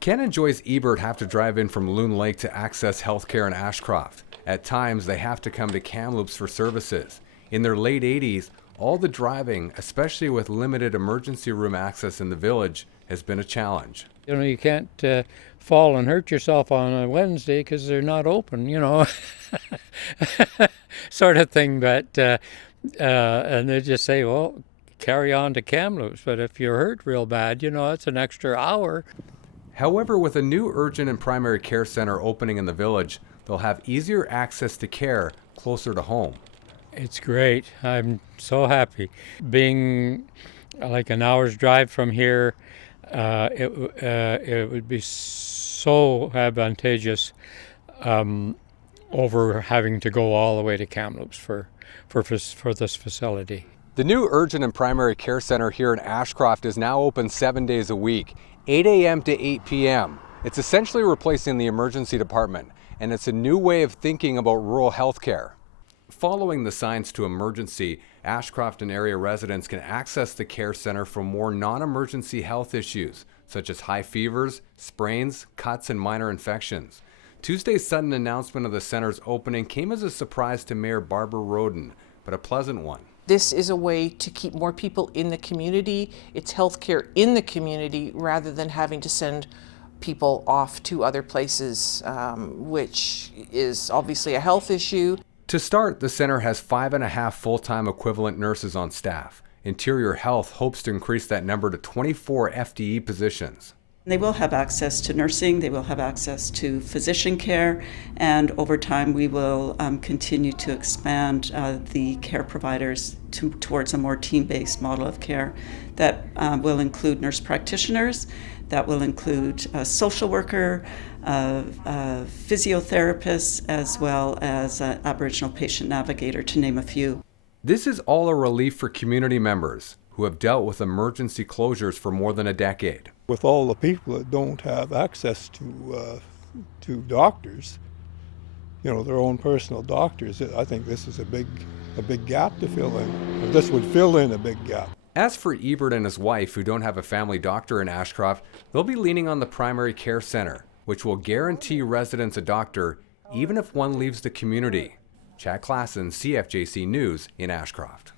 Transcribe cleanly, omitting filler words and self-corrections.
Ken and Joyce Ebert have to drive in from Loon Lake to access healthcare in Ashcroft. At times, they have to come to Kamloops for services. In their late 80s, all the driving, especially with limited emergency room access in the village, has been a challenge. You know, you can't fall and hurt yourself on a Wednesday because they're not open, sort of thing. But and they just say, well, carry on to Kamloops. But if you're hurt real bad, it's an extra hour. However, with a new urgent and primary care center opening in the village, they'll have easier access to care closer to home. It's great. I'm so happy. Being like an hour's drive from here, it would be so advantageous over having to go all the way to Kamloops for this facility. The new urgent and primary care center here in Ashcroft is now open 7 days a week, 8 a.m. to 8 p.m. It's essentially replacing the emergency department, and it's a new way of thinking about rural health care. Following the signs to emergency, Ashcroft and area residents can access the care center for more non-emergency health issues, such as high fevers, sprains, cuts, and minor infections. Tuesday's sudden announcement of the center's opening came as a surprise to Mayor Barbara Roden, but a pleasant one. This is a way to keep more people in the community. It's healthcare in the community rather than having to send people off to other places, which is obviously a health issue. To start, the center has 5.5 full-time equivalent nurses on staff. Interior Health hopes to increase that number to 24 FTE positions. They will have access to nursing, they will have access to physician care, and over time we will continue to expand the care providers towards a more team-based model of care that will include nurse practitioners, that will include a social worker, physiotherapists, as well as an Aboriginal patient navigator, to name a few. This is all a relief for community members who have dealt with emergency closures for more than a decade. With all the people that don't have access to doctors, their own personal doctors, I think this is a big gap to fill in. This would fill in a big gap. As for Ebert and his wife, who don't have a family doctor in Ashcroft, they'll be leaning on the primary care center, which will guarantee residents a doctor even if one leaves the community. Chad Klassen, CFJC News in Ashcroft.